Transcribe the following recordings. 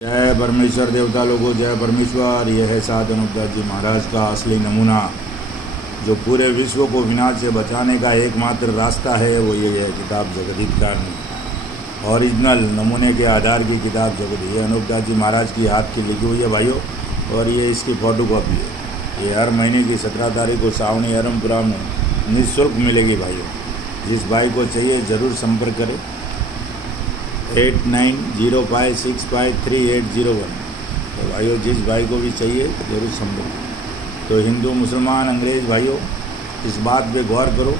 जय परमेश्वर देवता लोगों, जय परमेश्वर। यह है साध अनुपदास जी महाराज का असली नमूना, जो पूरे विश्व को विनाश से बचाने का एकमात्र रास्ता है। वो ये है किताब जगदीत कारणी, ओरिजिनल नमूने के आधार की किताब जगदीत। ये अनुपदास जी महाराज की हाथ की लिखी हुई है भाइयों, और ये इसकी फ़ोटो कॉपी है। ये हर महीने की 17 तारीख को सावनी अरमपुरा में निःशुल्क मिलेगी भाइयों। जिस भाई को चाहिए ज़रूर संपर्क करें 8905653801। तो भाइयों, जिस भाई को भी चाहिए ज़रूर संपर्क करें। तो हिंदू मुसलमान अंग्रेज़ भाइयों, इस बात पे गौर करो।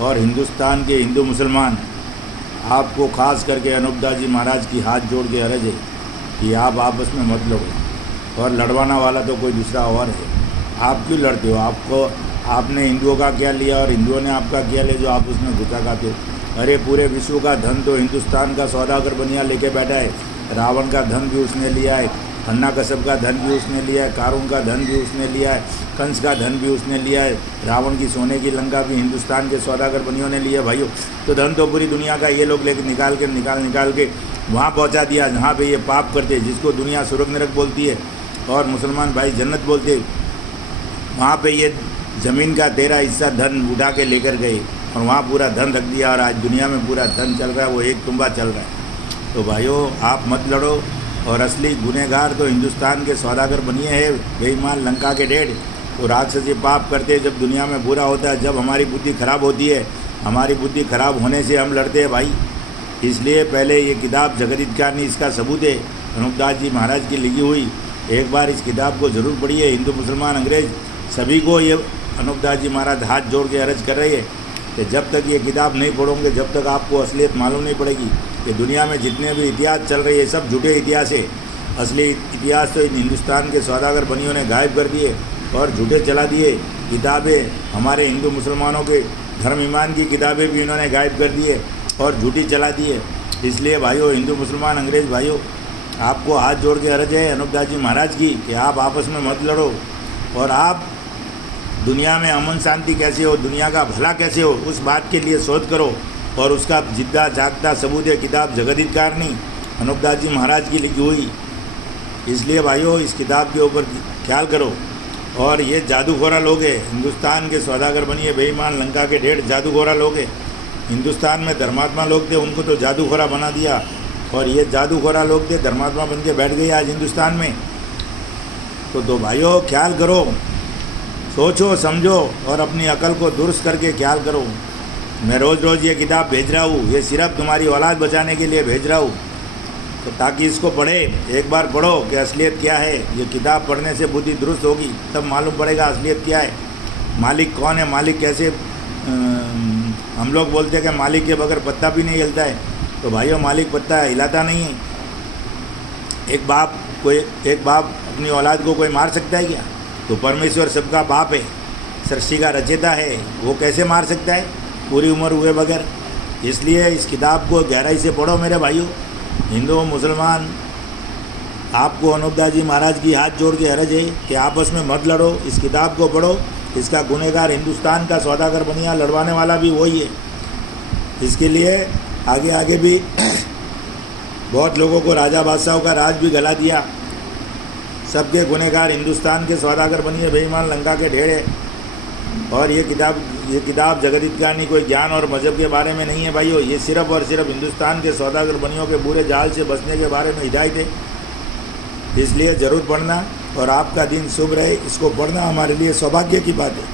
और हिंदुस्तान के हिंदू मुसलमान, आपको खास करके अनुपदास जी महाराज की हाथ जोड़ के अर्ज है कि आप आपस में मत लड़ो। और लड़वाना वाला तो कोई दूसरा और है। आप क्यों लड़ते हो? आपने हिंदुओं का क्या लिया और हिंदुओं ने आपका क्या लिया जो आप उसमें घुसा खाते हो? अरे पूरे विश्व का धन तो हिंदुस्तान का सौदागर बनिया लेके बैठा है। रावण का धन भी उसने लिया है, हन्ना कसब का धन भी उसने लिया है, कारून का धन भी उसने लिया है, कंस का धन भी उसने लिया है, रावण की सोने की लंका भी हिंदुस्तान के सौदागर बनियों ने लिया भाइयों। तो धन तो पूरी दुनिया का ये लोग लेकर निकाल के वहाँ पहुँचा दिया जहाँ पे ये पाप करते, जिसको दुनिया सुरग नरक बोलती है और मुसलमान भाई जन्नत बोलते। वहाँ पे ये ज़मीन का 13 हिस्सा धन उठा के लेकर गए और वहाँ पूरा धन रख दिया, और आज दुनिया में पूरा धन चल रहा है, वो एक तुम्बा चल रहा है। तो भाइयों, आप मत लड़ो। और असली गुनहगार तो हिंदुस्तान के सौदागर बनिए हैं, बेईमान लंका के ढेर। वो राक्षसी पाप करते हैं जब दुनिया में बुरा होता है, जब हमारी बुद्धि खराब होती है। हमारी बुद्धि खराब होने से हम लड़ते हैं भाई। इसलिए पहले ये किताब जगदीत कारणी इसका सबूत है, अनुपदास जी महाराज की लिखी हुई। एक बार इस किताब को ज़रूर पढ़िए। हिंदू मुसलमान अंग्रेज़ सभी को ये अनुपदास जी महाराज हाथ जोड़ के अर्ज कर रही है कि जब तक ये किताब नहीं पढ़ोगे, जब तक आपको असलियत मालूम नहीं पड़ेगी कि दुनिया में जितने भी इतिहास चल रहे हैं सब झूठे इतिहास है। असली इतिहास तो इन हिंदुस्तान के सौदागर बनियों ने गायब कर दिए और झूठे चला दिए। किताबें, हमारे हिंदू मुसलमानों के धर्म ईमान की किताबें भी इन्होंने गायब कर दिए और झूठी चला दिए। इसलिए भाइयों, हिंदू मुसलमान अंग्रेज़ भाइयों, आपको हाथ जोड़ के अर्ज है अनुपदास जी महाराज की कि आप आपस में मत लड़ो। और आप दुनिया में अमन शांति कैसे हो, दुनिया का भला कैसे हो, उस बात के लिए शोध करो। और उसका जिद्दा जागता सबूत है किताब जगदीत कारणी, अनुपदास जी महाराज की लिखी हुई। इसलिए भाइयों, इस किताब के ऊपर ख्याल करो। और ये जादूखोरा लोग हैं, हिंदुस्तान के सौदागर बनिए बेईमान लंका के ढेर जादूखोरा लोग हैं। हिंदुस्तान में धर्मात्मा लोग थे, उनको तो जादूखोरा बना दिया। और ये जादूखोरा लोग थे, धर्मात्मा बन के बैठ गए आज हिंदुस्तान में। तो भाइयों, ख्याल करो, सोचो समझो और अपनी अकल को दुरुस्त करके ख्याल करो। मैं रोज़ रोज़ ये किताब भेज रहा हूँ, ये सिर्फ तुम्हारी औलाद बचाने के लिए भेज रहा हूँ। तो ताकि इसको पढ़े, एक बार पढ़ो कि असलियत क्या है। ये किताब पढ़ने से बुद्धि दुरुस्त होगी, तब मालूम पड़ेगा असलियत क्या है, मालिक कौन है, मालिक कैसे। हम लोग बोलते हैं कि मालिक के बगैर पत्ता भी नहीं हिलता है। तो भाइयों, मालिक पत्ता हिलाता नहीं है। एक बाप अपनी औलाद को कोई मार सकता है क्या? तो परमेश्वर सबका बाप है, सृष्टि का रचयिता है, वो कैसे मार सकता है पूरी उम्र हुए बगैर? इसलिए इस किताब को गहराई से पढ़ो मेरे भाइयों। हिंदू मुसलमान, आपको अनुपदास जी महाराज की हाथ जोड़ के अर्ज है कि आपस में मत लड़ो, इस किताब को पढ़ो। इसका गुनहगार हिंदुस्तान का सौदागर बनिया, लड़वाने वाला भी वही है। इसके लिए आगे भी बहुत लोगों को राजा बादशाहों का राज भी गला दिया। सबके गुनहगार हिंदुस्तान के सौदागर बनिए बेईमान लंका के ढेर है। और ये किताब जगदीत कारणी कोई ज्ञान और मजहब के बारे में नहीं है भाइयों। ये सिर्फ और सिर्फ हिंदुस्तान के सौदागर बनियों के बुरे जाल से बचने के बारे में हिदायत है। इसलिए ज़रूर पढ़ना और आपका दिन शुभ रहे। इसको पढ़ना हमारे लिए सौभाग्य की बात है।